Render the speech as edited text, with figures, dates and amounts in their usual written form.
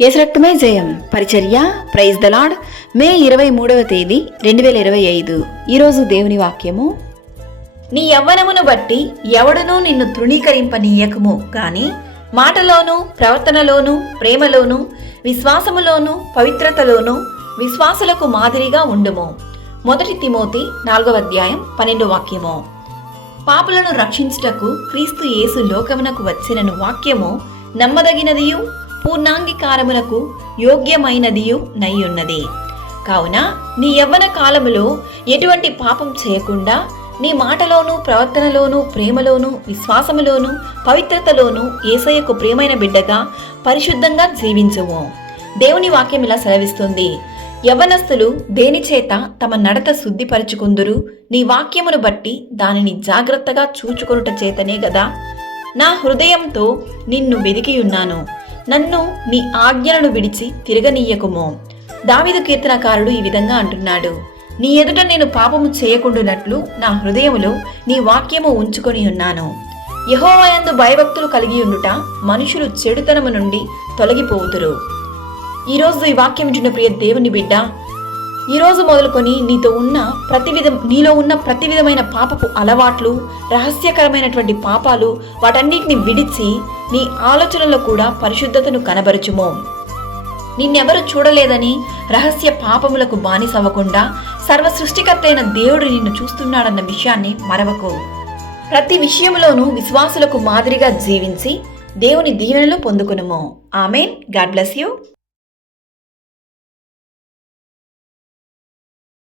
యేసు రక్తమే జయం పరిచర్య ప్రైజ్ ద లార్డ్. మే 23వ తేదీ 2025. ఈరోజు దేవుని వాక్యము. నీ యవ్వనమును బట్టి ఎవడునూ నిన్ను తృణీకరింపనీయకము గాని మాటలోను ప్రవర్తనలోను ప్రేమలోను విశ్వాసములోను పవిత్రతలోను విశ్వాసులకు మాదిరిగా ఉండుము. 1 తిమోతి 4వ అధ్యాయం 12వ వాక్యము. పాపులను రక్షించుటకు క్రీస్తు యేసు లోకమునకు వచ్చినను వాక్యము నమ్మదగినదియు పూర్ణాంగీకారమునకు యోగ్యమైనదియు నయ్యున్నది. కావున నీ యవ్వన కాలములో ఎటువంటి పాపం చేయకుండా నీ మాటలోను ప్రవర్తనలోను ప్రేమలోను విశ్వాసములోను పవిత్రతలోను యేసయ్యకు ప్రియమైన బిడ్డగా పరిశుద్ధంగా జీవించుము. దేవుని వాక్యం ఇలా సెలవిస్తుంది. యవ్వనస్తులు దేనిచేత తమ నడత శుద్ధిపరచుకుందురు? నీ వాక్యమును బట్టి దానిని జాగ్రత్తగా చూచుకొనుట చేతనే గదా. నా హృదయంతో నిన్ను వెదికియున్నాను, నన్ను నీ ఆజ్ఞలను విడిచి తిరగనీయకుము. దావీదు కీర్తనకారుడు ఈ విధంగా అంటున్నాడు. నీ ఎదుట నేను పాపము చేయకుండునట్లు నా హృదయములో నీ వాక్యము ఉంచుకొని ఉన్నాను. యెహోవా యందు భయభక్తులు కలిగి ఉండుట మనుషులు చెడుతనము నుండి తొలగిపోవుదురు. ఈరోజు ఈ వాక్యం వింటున్న ప్రియ దేవుని బిడ్డ, ఈరోజు మొదలుకొని నీలో ఉన్న ప్రతి విధమైన పాపపు అలవాట్లు, రహస్యకరమైనటువంటి పాపాలు, వాటన్నిటిని విడిచి నీ ఆలోచనలో కూడా పరిశుద్ధతను కనబరచుము. నిన్నెవరు చూడలేదని రహస్య పాపములకు బానిసవ్వకుండా సర్వ సృష్టికర్త అయిన దేవుడు నిన్ను చూస్తున్నాడన్న విషయాన్ని మరవకు. ప్రతి విషయంలోనూ విశ్వాసులకు మాదిరిగా జీవించి దేవుని దీవెనలు పొందుకొనుము. ఆమేన్. God bless you.